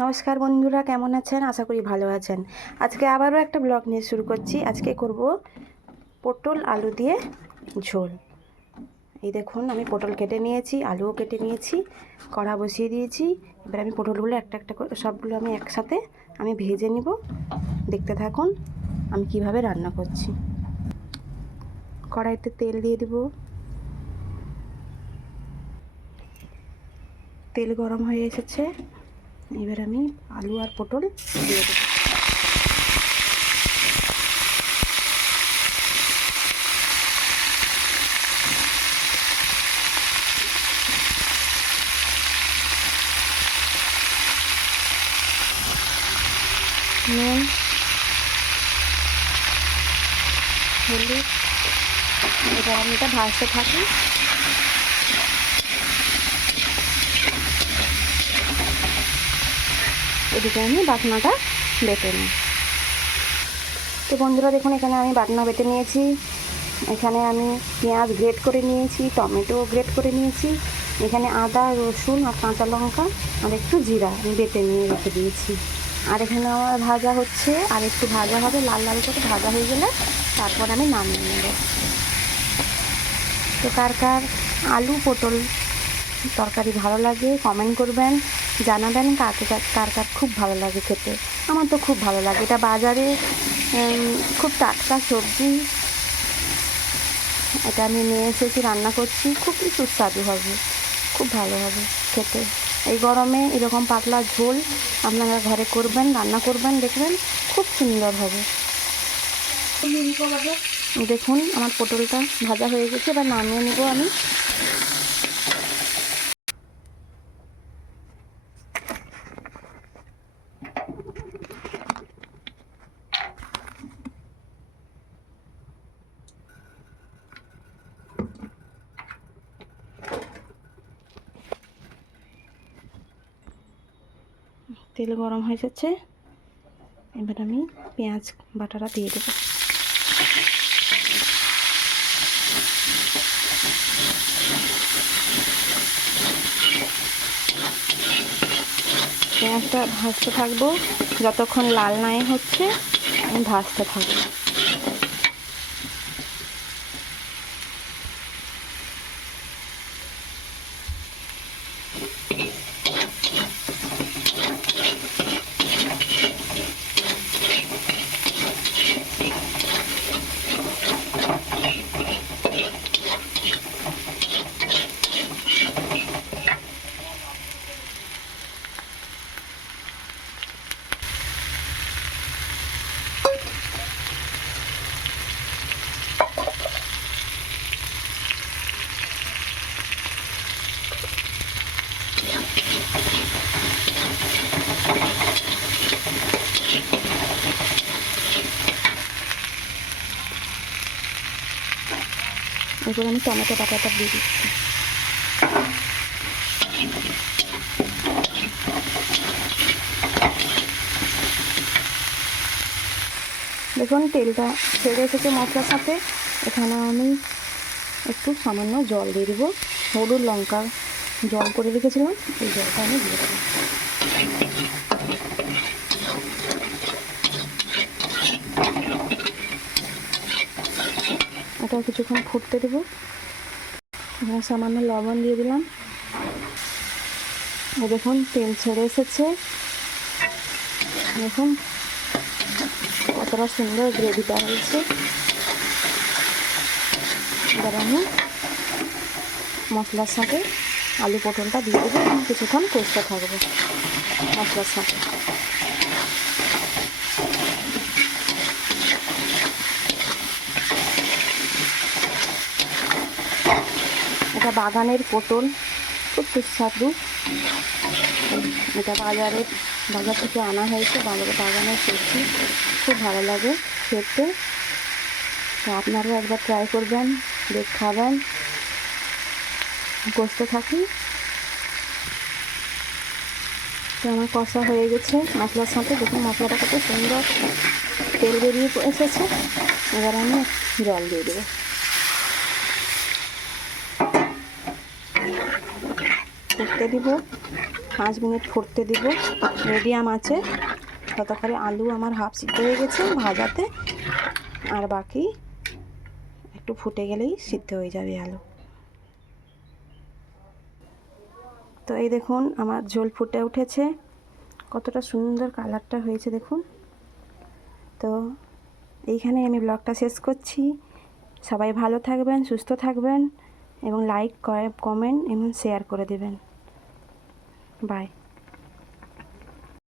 নমস্কার বন্ধুরা, কেমন আছেন? আশা করি ভালো আছেন। আজকে আবারও একটা ব্লগ নিয়ে শুরু করছি। আজকে করব পটল আলু দিয়ে ঝোল। এই দেখুন, আমি পটল কেটে নিয়েছি, আলুও কেটে নিয়েছি, কড়া বসিয়ে দিয়েছি। এবার আমি পটলগুলো একটা একটা করে সবগুলো আমি একসাথে ভেজে নিব। দেখতে থাকুন আমি কিভাবে রান্না করছি। কড়াইতে তেল দিয়ে দিব। তেল গরম হয়ে এসেছে। এবার আমি আলু আর পটল দিয়ে দেবো। নুন, হলুদ। এবার আমি এটা ভাজতে থাকি। এদিকে আমি বাটনাটা বেটে নিই। তো বন্ধুরা দেখুন, এখানে আমি বাটনা বেটে নিয়েছি। এখানে আমি পেঁয়াজ গ্রেট করে নিয়েছি, টমেটো গ্রেট করে নিয়েছি। এখানে আদা, রসুন আর কাঁচা লঙ্কা আর একটু জিরা আমি বেটে নিয়ে রেখে দিয়েছি। আর এখানে আমার ভাজা হচ্ছে, আর একটু ভাজা হবে, লাল লাল করে ভাজা হয়ে গেলে তারপর আমি নামিয়ে নেব। তো কার কার আলু পটল তরকারি ভালো লাগে কমেন্ট করবেন, জানাবেন কার কার খুব ভালো লাগে খেতে। আমার তো খুব ভালো লাগে। এটা বাজারে খুব টাটকা সবজি। এটা আমি নিয়ে এসেছি, রান্না করছি, খুবই সুস্বাদু হবে, খুব ভালো হবে খেতে। এই গরমে এরকম পাতলা ঝোল আপনারা ঘরে করবেন, রান্না করবেন, দেখবেন খুব সুন্দর হবে। দেখুন আমার পটলটা ভাজা হয়ে গেছে, এবার নামিয়ে নেব আমি। তেল গরম হয়ে যাচ্ছে, এবার আমি পেঁয়াজ বাটাটা দিয়ে দেবো। পেঁয়াজটা ভাজতে থাকবো, যতক্ষণ লাল নাই হচ্ছে আমি ভাজতে থাকবো। এরপর আমি টমেটো বাটাটা দিয়ে দিচ্ছি। দেখুন তেলটা ছেড়ে এসেছে মশলার সাথে। এখানে আমি একটু সামান্য জল দিয়ে দেবো। হলুদ লঙ্কা জল করে রেখেছিলাম, এই জলটা আমি দিয়ে দেবো। এটা কিছুক্ষণ ফুটতে দেবো। এখানে সামান্য লবণ দিয়ে দিলাম। দেখুন তেল ছেড়ে এসেছে। দেখুন কতটা সুন্দর গ্রেভিটা হয়েছে। এবার আমি মশলার সাথে আলু পটলটা দিয়ে দেবো এবং কিছুক্ষণ কষতে থাকবো মশলার সাথে। এটা বাগানের পটল, খুব সুস্বাদু। এটা বাজার থেকে আনা হয়েছে, বাগানের সবজি, খুব ভালো লাগে খেতে। তো আপনারাও একবার ট্রাই করবেন, খাবেন। কষতে থাকি। তো আমার কষা হয়ে গেছে মশলার সাথে। দেখুন মশলাটা কত সুন্দর তেল বেরিয়ে এসেছে। এবার আমি জল দিয়ে দেবো। করতে দিব। 5 মিনিট ফুটতে দেব মিডিয়াম আছে। ততক্ষণে আলু আমার হাফ সিদ্ধ হয়ে গেছে ভাজাতে, আর বাকি একটু ফুটে গেলেই সিদ্ধ হয়ে যাবে আলু। তো এই দেখুন আমার ঝোল ফুটে উঠেছে, কতটা সুন্দর কালারটা হয়েছে দেখুন। তো এইখানে আমি ব্লগটা শেষ করছি। সবাই ভালো থাকবেন, সুস্থ থাকবেন এবং লাইক কমেন্ট এবং শেয়ার করে দেবেন। বাই।